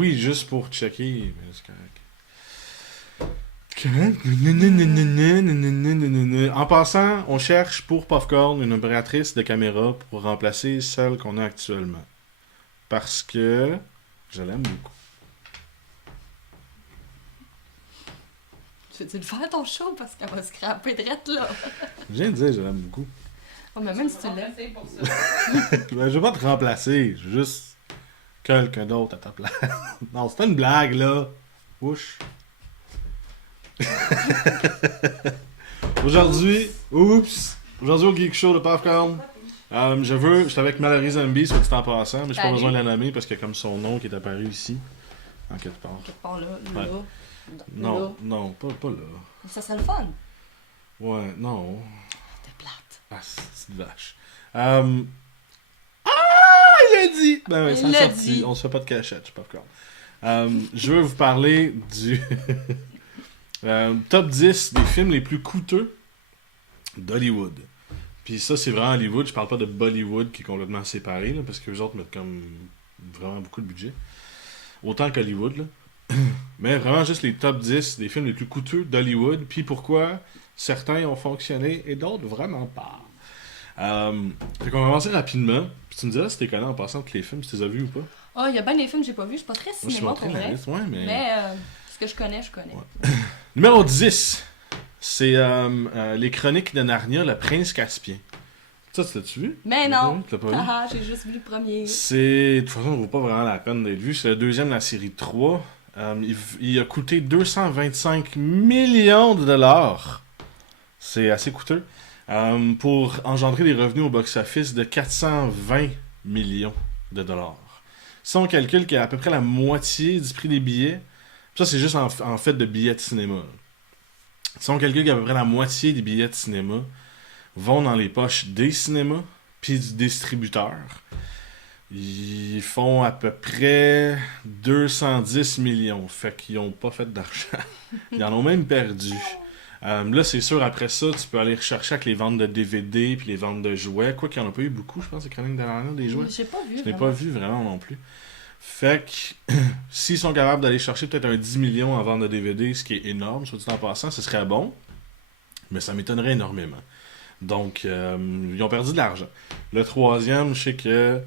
Oui, juste pour checker, mais c'est correct. En passant, on cherche pour Popcorn une opératrice de caméra pour remplacer celle qu'on a actuellement. Parce que je l'aime beaucoup. Tu veux-tu le faire ton show parce qu'elle va scraper drette là? Je viens de dire je l'aime beaucoup. Oh, mais même si tu l'aimes. Pour ça. Ben, je vais pas te remplacer, je veux juste quelqu'un d'autre à ta place. Non, c'était une blague là. Ouch. Aujourd'hui au Geek Show de Popcorn, je suis avec Mallory Zombie, soit dit en passant, mais j'ai pas Salut. besoin de la nommer parce qu'il y a comme son nom qui est apparu ici. En quelque part. Quelque part là, Ouais. là. Non, Là. non, pas là. Ça serait le fun. Ouais, non. T'es plate. Ah, c'est une vache. Il l'a dit! Ben ouais, Il ça a l'a sorti. dit. On se fait pas de cachette, je sais pas pourquoi. Je veux vous parler du top 10 des films les plus coûteux d'Hollywood. Puis ça, c'est vraiment Hollywood. Je parle pas de Bollywood qui est complètement séparé, là, parce que les autres mettent comme vraiment beaucoup de budget. Autant qu'Hollywood, là. Mais vraiment juste les top 10 des films les plus coûteux d'Hollywood. Puis pourquoi certains ont fonctionné et d'autres vraiment pas. Fait qu'on va commencer rapidement. Puis tu me diras si t'es connais en passant tous les films, si tu les as vus ou pas. Ah, il y a bien des films que j'ai pas vus. Je suis pas très Moi, je suis cinéma montré pour la vrai. liste, ouais, mais... Mais ce que je connais, je connais. Ouais. Numéro 10, c'est Les Chroniques de Narnia, le prince Caspien. Ça, tu l'as-tu vu? Mais non! Tu l'as pas vu? Ah, j'ai juste vu le premier. C'est... De toute façon, ça vaut pas vraiment la peine d'être vu. C'est le deuxième de la série 3. Il a coûté 225 millions de dollars. C'est assez coûteux. Pour engendrer des revenus au box-office de 420 millions de dollars. Si on calcule qu'il y a à peu près la moitié du prix des billets, ça c'est juste en fait de billets de cinéma. Si on calcule qu'à peu près la moitié des billets de cinéma vont dans les poches des cinémas puis du distributeur, ils font à peu près 210 millions. Fait qu'ils n'ont pas fait d'argent. Ils en ont même perdu. Là, c'est sûr, après ça, tu peux aller rechercher avec les ventes de DVD puis les ventes de jouets. Quoi qu'il n'y en a pas eu beaucoup, je pense, les Chroniques de Narnia, des jouets. J'ai pas vu. Je n'ai vraiment. pas vu vraiment non plus. Fait que s'ils sont capables d'aller chercher peut-être un 10 millions en vente de DVD, ce qui est énorme, soit dit en passant, ce serait bon. Mais ça m'étonnerait énormément. Donc, ils ont perdu de l'argent. Le troisième, je sais que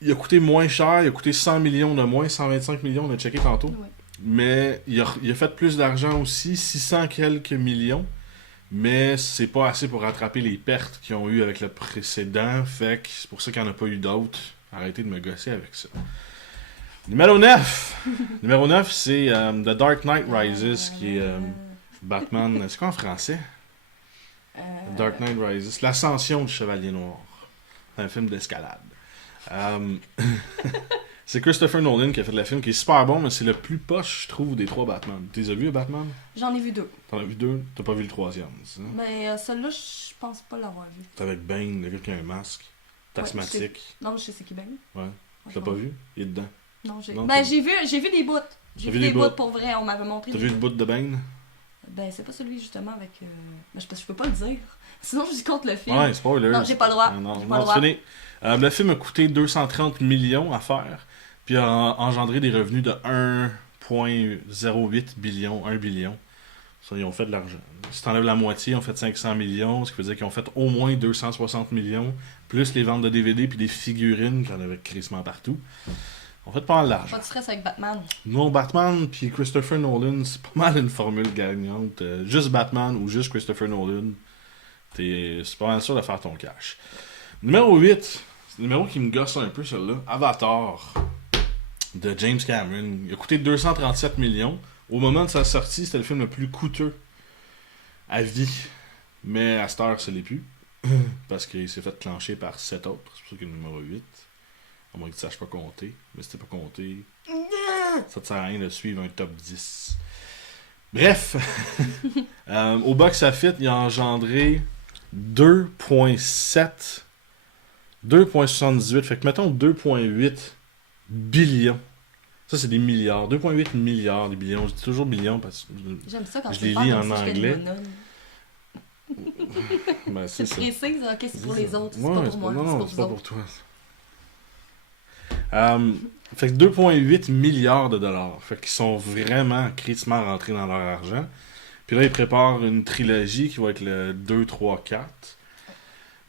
il a coûté moins cher, il a coûté 100 millions de moins, 125 millions, on a checké tantôt. Ouais. Mais il a fait plus d'argent aussi, 600 quelques millions. Mais c'est pas assez pour rattraper les pertes qu'ils ont eues avec le précédent. Fait que c'est pour ça qu'il n'y en a pas eu d'autres. Arrêtez de me gosser avec ça. Numéro 9. Numéro 9, c'est The Dark Knight Rises, qui est Batman. C'est quoi en français? The Dark Knight Rises. L'ascension du Chevalier Noir. C'est un film d'escalade. C'est Christopher Nolan qui a fait le film, qui est super bon, mais c'est le plus poche, je trouve, des trois Batman. Tu les as vus, Batman? J'en ai vu deux. T'en as vu deux? T'as pas vu le troisième, c'est ça? Mais celui-là, je pense pas l'avoir vu. C'est avec Bane, le gars qui a un masque. C'est Ouais, asthmatique. Non, je sais c'est qui Ben. Ouais. Tu l'as pas vu? Il est dedans. Non, j'ai. Non, Ben, t'as- j'ai vu des bouts. J'ai vu des bouts pour vrai, on m'avait montré. T'as des vu le bouts. bout de Bane? Ben, c'est pas celui justement avec. Mais parce que je peux pas le dire. Sinon, je dis contre le film. Ouais, spoiler. Non, j'ai pas le droit. Ah, non, J'ai pas le non, droit. c'est fini. Le film a coûté 230 millions à faire, puis a engendré des revenus de 1,08 billion, 1 billion. Ça, ils ont fait de l'argent. Si t'enlèves la moitié, ils ont fait 500 millions, ce qui veut dire qu'ils ont fait au moins 260 millions, plus les ventes de DVD puis des figurines, qu'il y en avait crissement partout. On fait pas mal d'argent. Pas de stress avec Batman. Non, Batman puis Christopher Nolan, c'est pas mal une formule gagnante. Juste Batman ou juste Christopher Nolan, c'est pas mal sûr de faire ton cash. Numéro 8, c'est le numéro qui me gosse un peu, celui-là. Avatar, de James Cameron. Il a coûté 237 millions. Au moment de sa sortie, c'était le film le plus coûteux à vie. Mais à cette heure, ce l'est plus. Parce qu'il s'est fait clencher par 7 autres. C'est pour ça qu'il est le numéro 8. À moins que tu saches pas compter. Mais si t'es pas compté, ça te sert à rien de suivre un top 10. Bref, au box-office, il a engendré 2,78. Fait que mettons 2,8 billions. Ça, c'est des milliards. 2,8 milliards des billions. Je dis toujours billions parce que J'aime ça quand Je tu les parles lis comme en si j'étais anglais. une mononne. ben, c'est C'est ça. précis, ok, c'est pour les autres, c'est Ouais, pas pour moi, non, c'est non, pour c'est vous pas autres. pour toi. Fait que 2,8 milliards de dollars. Fait qu'ils sont vraiment crissement rentrés dans leur argent. Puis là, ils préparent une trilogie qui va être le 2, 3, 4.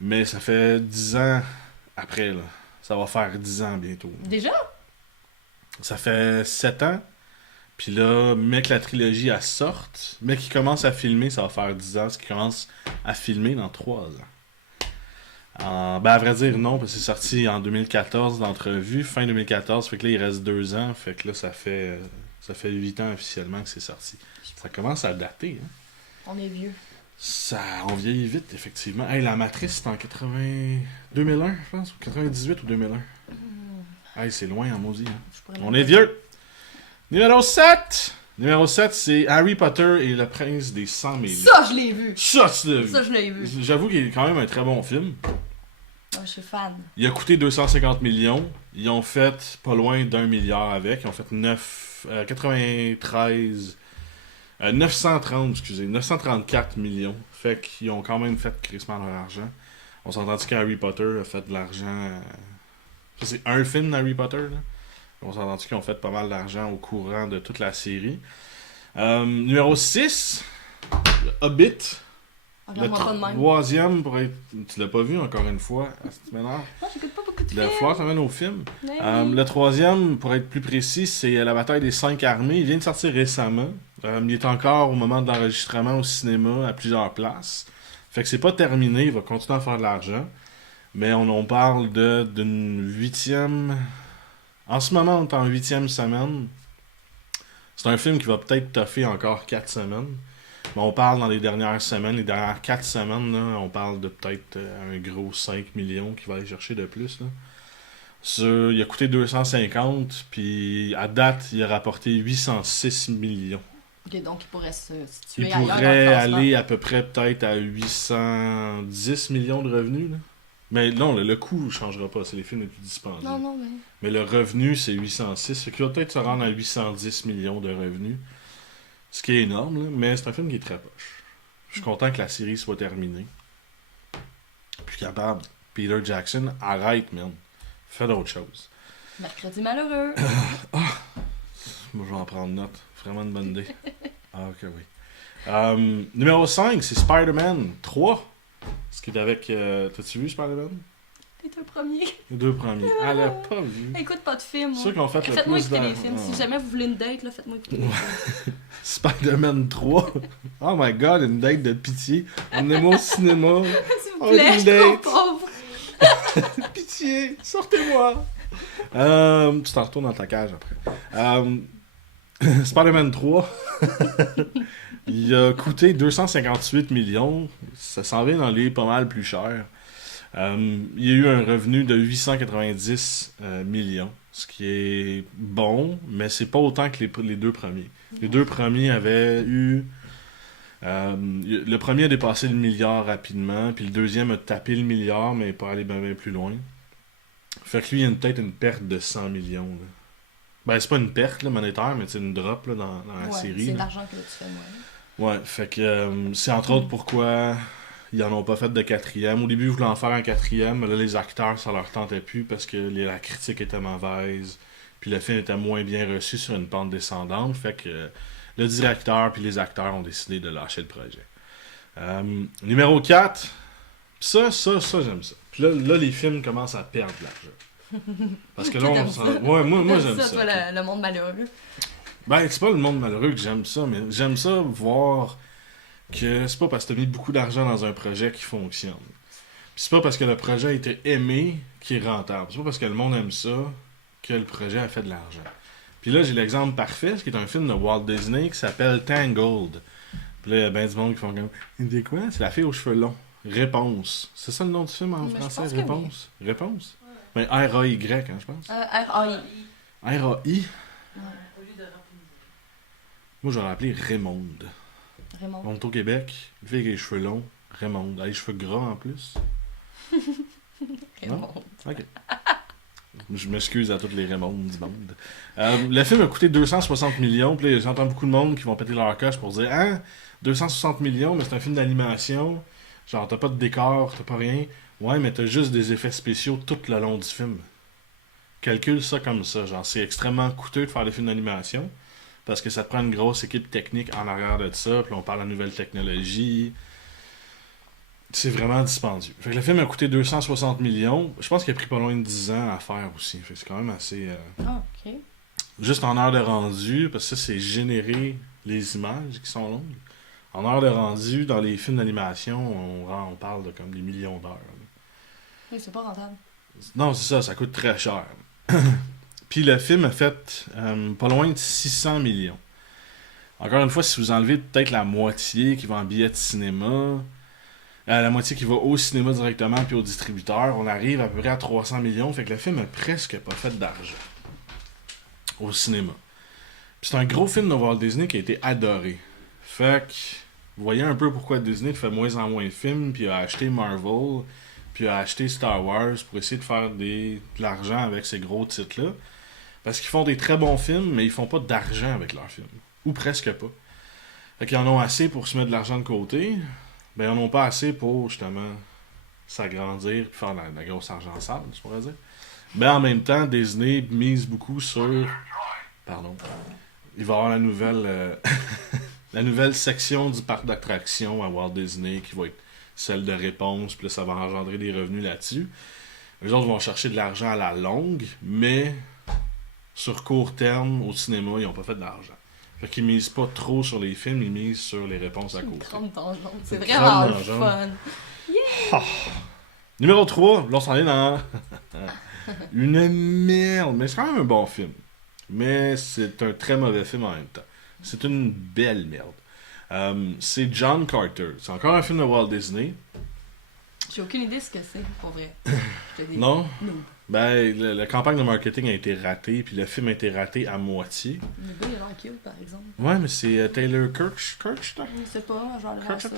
Mais ça fait 10 ans après, là. Ça va faire 10 ans bientôt. Déjà? Ça fait 7 ans. Puis là, mec, la trilogie, elle sorte. Mec, qui commence à filmer, ça va faire 10 ans. Ce qui commence à filmer dans 3 ans. Ben, à vrai dire, non, parce que c'est sorti en 2014, l'entrevue, fin 2014. Fait que là, il reste 2 ans. Fait que là, ça fait 8 ans officiellement que c'est sorti. Ça commence à dater, hein. On est vieux. On vieillit vite, effectivement. Hey, la Matrice, c'est en 2001, je pense, ou 98 ou 2001. Hey, c'est loin en maudit, hein. On est vieux! Numéro 7! Numéro 7, c'est Harry Potter et le prince des 100 000. Ça, je l'ai vu! Ça, tu l'as vu! Ça, je l'ai vu. J'avoue qu'il est quand même un très bon film. Je suis fan. Il a coûté 250 millions. Ils ont fait pas loin d'1 milliard avec. Ils ont fait 934 millions. Fait qu'ils ont quand même fait crissement leur argent. On s'entend qu'Harry Potter a fait de l'argent. Ça, c'est un film d'Harry Potter, là. On s'entend qu'ils ont fait pas mal d'argent au courant de toute la série. Numéro 6, Hobbit. Le Regarde-moi pas de même. troisième pour être. Tu l'as pas vu encore une fois. Non, j'écoute pas beaucoup de Le films. foire t'amène au film. Mais Le troisième, pour être plus précis, c'est la bataille des 5 armées. Il vient de sortir récemment. Il est encore au moment de l'enregistrement au cinéma à plusieurs places. Fait que c'est pas terminé. Il va continuer à faire de l'argent. Mais on parle d'une 8e. En ce moment, on est en 8e semaine. C'est un film qui va peut-être toffer encore 4 semaines. Mais on parle dans les dernières semaines, les dernières 4 semaines, là, on parle de peut-être un gros 5 millions qui va aller chercher de plus. Là. Il a coûté 250, puis à date, il a rapporté 806 millions. Ok, donc il pourrait se situer Il ailleurs dans pourrait le classement. aller à peu près peut-être à 810 millions de revenus. Là. Mais non, le coût ne changera pas, c'est les films les plus dispendieux. Non, mais... Mais le revenu, c'est 806. Fait qu'il va peut-être se rendre à 810 millions de revenus. Ce qui est énorme, là, mais c'est un film qui est très poche. Je suis content que la série soit terminée. Plus capable. Peter Jackson, arrête, man. Fais d'autres choses. Mercredi malheureux. Moi, je vais en prendre note. Vraiment une bonne idée. Ah, ok, oui. Numéro 5, c'est Spider-Man 3. Ce qui est avec... T'as-tu vu Spider-Man? Les deux premiers. Les 2 premiers. Elle l'a pas vu. Écoute pas de films. Ceux qui ont fait le Faites-moi plus écouter les d'argent. films. Si jamais vous voulez une date, là, faites-moi écouter les films. Spider-Man 3. Oh my god, une date de pitié. Emmenez-moi au cinéma. S'il vous Oh, plaît, une je suis trop date. pauvre. Pitié, sortez-moi. Tu t'en retournes dans ta cage après. Spider-Man 3. Il a coûté 258 millions. Ça s'en vient dans les pas mal plus cher. Il y a eu un revenu de 890 millions. Ce qui est bon, mais c'est pas autant que les 2 premiers. Les 2 premiers avaient eu... le premier a dépassé le milliard rapidement, puis le deuxième a tapé le milliard, mais pas allé bien plus loin. Fait que lui, il y a peut-être une perte de 100 millions. Là. Ben, c'est pas une perte là, monétaire, mais c'est une drop là, dans la Ouais, série. c'est Là. l'argent que tu fais, moi. Ouais, fait que c'est entre autres pourquoi ils en ont pas fait de 4e. Au début, ils voulaient en faire un 4e, mais là, les acteurs, ça leur tentait plus parce que la critique était mauvaise, puis le film était moins bien reçu sur une pente descendante. Fait que le directeur puis les acteurs ont décidé de lâcher le projet. Numéro 4, ça, j'aime ça. Puis là, les films commencent à perdre de l'argent. Parce que là, Toi, on t'aimes s'en... ça? Ouais, moi j'aime ça. Toi, le monde malheureux. Ben, c'est pas le monde malheureux que j'aime ça, mais j'aime ça voir que c'est pas parce que t'as mis beaucoup d'argent dans un projet qui fonctionne. Puis c'est pas parce que le projet a été aimé qu'il est rentable. C'est pas parce que le monde aime ça que le projet a fait de l'argent. Puis là, j'ai l'exemple parfait, ce qui est un film de Walt Disney qui s'appelle Tangled. Puis là, il y a ben du monde qui font comme... C'est quoi? C'est la fille aux cheveux longs. Réponse. C'est ça le nom du film en Mais je français? pense que Réponse? Réponse? Ben, R-A-Y, hein, je pense. R.A.I. R-A-I? Ouais. Moi, j'aurais appelé Raymond. Raymond. On est au Québec, une fille avec les cheveux longs, Raymond. Elle a les cheveux gras en plus. Raymond. Ok. Je m'excuse à toutes les Raymonds du monde. Le film a coûté 260 millions, puis là, j'entends beaucoup de monde qui vont péter leur coche pour dire « Hein, 260 millions, mais c'est un film d'animation. Genre, t'as pas de décor, t'as pas rien. Ouais, mais t'as juste des effets spéciaux tout le long du film. calcule ça comme ça. Genre, c'est extrêmement coûteux de faire des films d'animation parce que ça te prend une grosse équipe technique en arrière de ça. Puis on parle de nouvelles technologies. C'est vraiment dispendieux. Fait que le film a coûté 260 millions. Je pense qu'il a pris pas loin de 10 ans à faire aussi. Fait que c'est quand même assez... Ah, ok. Juste en heure de rendu, parce que ça, c'est générer les images qui sont longues. En heure de rendu, dans les films d'animation, on parle de comme des millions d'heures. Là. Oui, c'est pas rentable. Non, c'est ça coûte très cher. Puis le film a fait pas loin de 600 millions. Encore une fois, si vous enlevez peut-être la moitié qui va en billets de cinéma, la moitié qui va au cinéma directement puis au distributeur, on arrive à peu près à 300 millions. Fait que le film a presque pas fait d'argent au cinéma. Puis c'est un gros film de Walt Disney qui a été adoré. Fait que vous voyez un peu pourquoi Disney fait moins en moins de films, puis a acheté Marvel, puis a acheté Star Wars pour essayer de faire de l'argent avec ces gros titres-là. Parce qu'ils font des très bons films, mais ils font pas d'argent avec leurs films. Ou presque pas. Fait qu'ils en ont assez pour se mettre de l'argent de côté, ben ils en ont pas assez pour, justement, s'agrandir et faire de la grosse argent sale, je pourrais dire. Mais en même temps, Disney mise beaucoup sur... Pardon. Il va y avoir la nouvelle... la nouvelle section du parc d'attractions à Walt Disney qui va être celle de réponse, puis là, ça va engendrer des revenus là-dessus. Les autres vont chercher de l'argent à la longue, mais sur court terme, au cinéma, ils n'ont pas fait de l'argent. Fait qu'ils misent pas trop sur les films, ils misent sur les réponses à côté. C'est vraiment le fun. Ah. Numéro 3, là on s'en est dans une merde, mais c'est quand même un bon film. Mais c'est un très mauvais film en même temps. C'est une belle merde. C'est John Carter. C'est encore un film de Walt Disney. J'ai aucune idée de ce que c'est, pour vrai. Non? Ben, la campagne de marketing a été ratée, puis le film a été raté à moitié. Le gars, il a l'air cute, par exemple. Ouais, mais c'est Taylor Kirch, Je sais pas, genre le voir ça.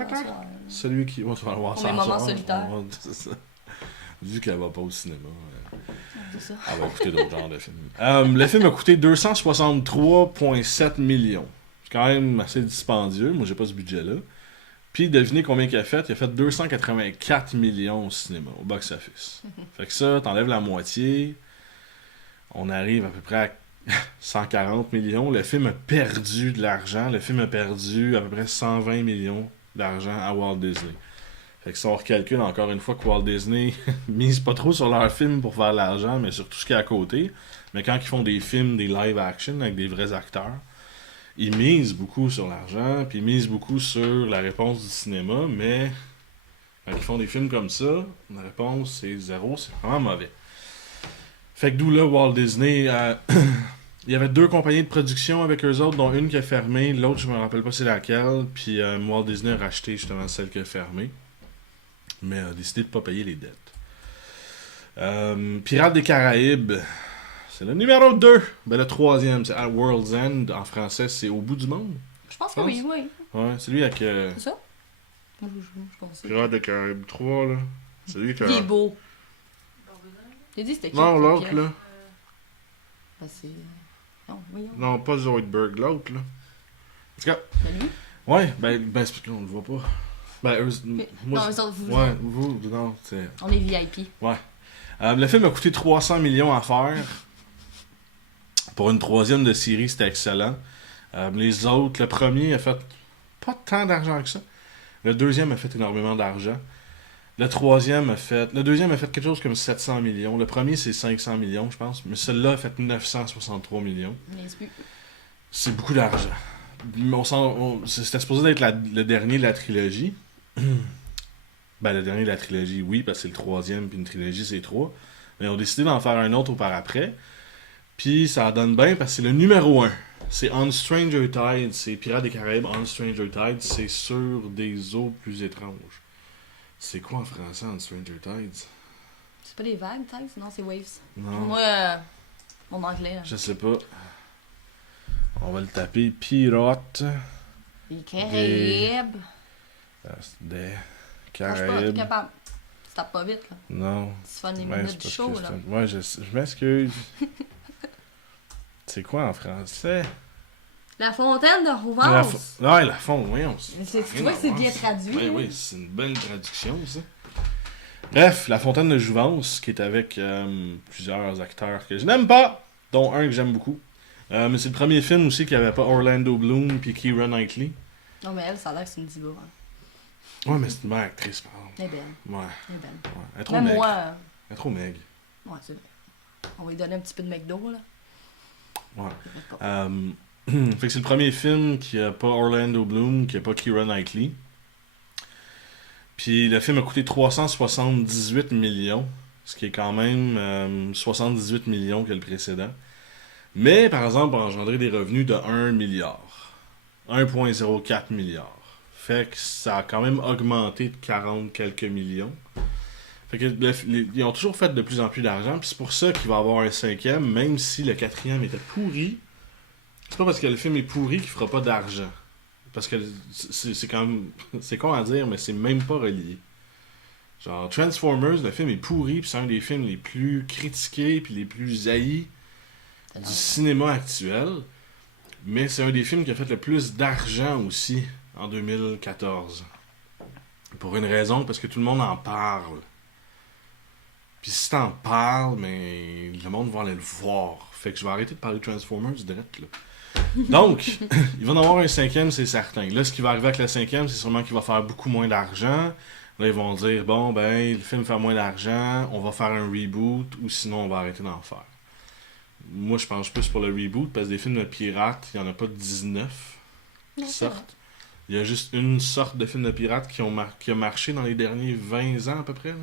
Celui qui... On va voir Pour ça mes moments solitaires. C'est ça. Vu qu'elle va pas au cinéma, C'est ça. elle va écouter d'autres genres de films. Le film a coûté 263,7 millions. C'est quand même assez dispendieux. Moi, j'ai pas ce budget-là. Puis, devinez combien il a fait. Il a fait 284 millions au cinéma, au box-office. Fait que ça, t'enlèves la moitié. On arrive à peu près à 140 millions. Le film a perdu de l'argent. Le film a perdu à peu près 120 millions d'argent à Walt Disney. Fait que si on recalcule encore une fois que Walt Disney mise pas trop sur leurs films pour faire de l'argent, mais sur tout ce qui est à côté. Mais quand ils font des films, des live action avec des vrais acteurs, ils misent beaucoup sur l'argent, puis ils misent beaucoup sur la réponse du cinéma, mais quand ils font des films comme ça, la réponse c'est zéro, c'est vraiment mauvais. Fait que d'où là, Walt Disney, il y avait 2 compagnies de production avec eux autres, dont une qui a fermé, l'autre je me rappelle pas c'est laquelle, puis Walt Disney a racheté justement celle qui a fermé, mais a décidé de pas payer les dettes. Pirates des Caraïbes... C'est le numéro 2. Ben, le 3e, c'est At World's End. En français, c'est Au bout du monde. Je pense que oui. Ouais, c'est lui avec... C'est ça? Moi, je pense que Pirates des Caraïbes 3, là. C'est lui qui a... il est beau. J'ai dit c'était qui? Non, l'autre, là. Ben, c'est... Non, voyons. Non, pas Zoidberg, l'autre, là. En tout cas... Ben, lui? Ouais, ben c'est qu'on le voit pas. Ben, eux... Mais... Moi, non, eux autres, vous... Ouais, vous, non, c'est... On est VIP. Ouais. Le film a coûté 300 millions à faire. Pour une 3e de série, c'était excellent. Les autres, le premier a fait pas tant d'argent que ça. Le 2e a fait énormément d'argent. Le 3e a fait... Le 2e a fait quelque chose comme 700 millions. Le premier, c'est 500 millions, je pense. Mais celui-là a fait 963 millions. C'est beaucoup d'argent. C'était supposé être le dernier de la trilogie. Ben, le dernier de la trilogie, oui, parce que c'est le 3e, puis une trilogie, c'est 3. Mais ils ont décidé d'en faire un autre par après. Puis ça donne bien parce que c'est le numéro 1. C'est On Stranger Tides. C'est Pirates des Caraïbes, On Stranger Tides. C'est sur des eaux plus étranges. C'est quoi en français, On Stranger Tides? C'est pas des vagues, Tides? Non, c'est Waves. Non. Moi, mon anglais. Je sais pas. On va le taper. Pirates des Caraïbes. Des Je suis pas Caraïbes. capable. Tu tapes pas vite, là. Non. Tu fais des Ouais, minutes c'est du parce show, que là. Ouais, je m'excuse. C'est quoi en français? La fontaine de La Rouvance. la fond, voyons. Tu vois que c'est bien traduit. Oui, là. oui, c'est une belle traduction, ça. Bref, La Fontaine de Jouvence, qui est avec plusieurs acteurs que je n'aime pas, dont un que j'aime beaucoup. Mais c'est le premier film aussi qui avait pas Orlando Bloom puis Keira Knightley. Non, mais elle, ça a l'air que c'est une diva. Hein. Ouais, mais c'est une bonne actrice, par exemple. Elle est belle. Ouais. Elle est belle. Ouais. Elle est trop Même maigre. moi. Elle est trop maigre. Ouais, c'est vrai. On va lui donner un petit peu de McDo, là. Ouais. Je sais pas. Fait que c'est le premier film qui a pas Orlando Bloom, qui a pas Keira Knightley. Puis le film a coûté 378 millions, ce qui est quand même 78 millions que le précédent. Mais, par exemple, a engendré des revenus de 1 milliard. 1,04 milliard. Fait que ça a quand même augmenté de 40 quelques millions. Fait que ils ont toujours fait de plus en plus d'argent, puis c'est pour ça qu'il va y avoir un cinquième, même si le quatrième était pourri. C'est pas parce que le film est pourri qu'il fera pas d'argent. Parce que c'est quand même... C'est con à dire, mais c'est même pas relié. Genre, Transformers, le film est pourri, puis c'est un des films les plus critiqués, puis les plus haïs du cinéma actuel. Mais c'est un des films qui a fait le plus d'argent aussi en 2014. Pour une raison, parce que tout le monde en parle. Puis si t'en parles, mais le monde va aller le voir. Fait que je vais arrêter de parler de Transformers direct là. Donc, il va en avoir un cinquième, c'est certain. Là, ce qui va arriver avec le cinquième, c'est sûrement qu'il va faire beaucoup moins d'argent. Là, ils vont dire, bon, ben, le film fait moins d'argent, on va faire un reboot, ou sinon, on va arrêter d'en faire. Moi, je pense plus pour le reboot, parce que des films de pirates, il n'y en a pas 19 qui sortent. Il y a juste une sorte de film de pirates qui a marché dans les derniers 20 ans, à peu près. Là.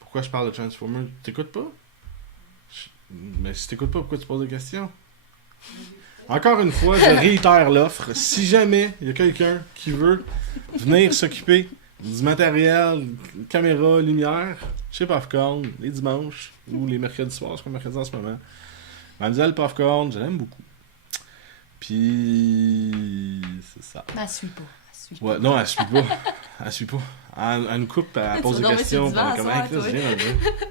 Pourquoi je parle de Transformers? T'écoutes pas? Mais si t'écoutes pas, pourquoi tu poses des questions? Encore une fois, je réitère l'offre. Si jamais il y a quelqu'un qui veut venir s'occuper du matériel, caméra, lumière, chez Popcorn, les dimanches ou les mercredis soirs, c'est comme mercredi en ce moment, Mademoiselle Popcorn, je l'aime beaucoup. Puis c'est ça. Elle suit pas. Ouais, non, elle suit pas. Elle suit pas. Elle nous coupe, elle pose des questions. Comme, hey, Chris, viens,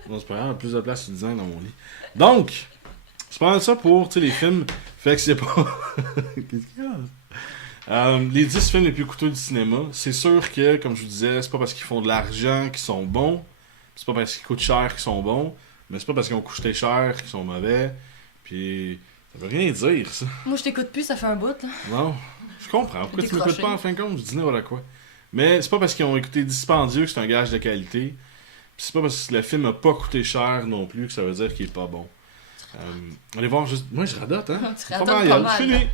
non, c'est pas grave, plus de place sur le divan dans mon lit. Donc, c'est pas mal ça pour les films. Fait que c'est pas. Qu'est-ce qu'il y a? Les 10 films les plus coûteux du cinéma, c'est sûr que, comme je vous disais, c'est pas parce qu'ils font de l'argent qu'ils sont bons. C'est pas parce qu'ils coûtent cher qu'ils sont bons. Mais c'est pas parce qu'ils ont coûté cher qu'ils sont mauvais. Puis, ça veut rien dire, ça. Moi, je t'écoute plus, ça fait un bout, là. Non, je comprends. Pourquoi tu m'écoutes pas en fin de compte? Je dis voilà quoi. Mais c'est pas parce qu'ils ont écouté dispendieux que c'est un gage de qualité. Puis c'est pas parce que le film a pas coûté cher non plus que ça veut dire qu'il est pas bon. Allez voir juste. Moi je radote, hein? Tu radotes pas mal. Fini.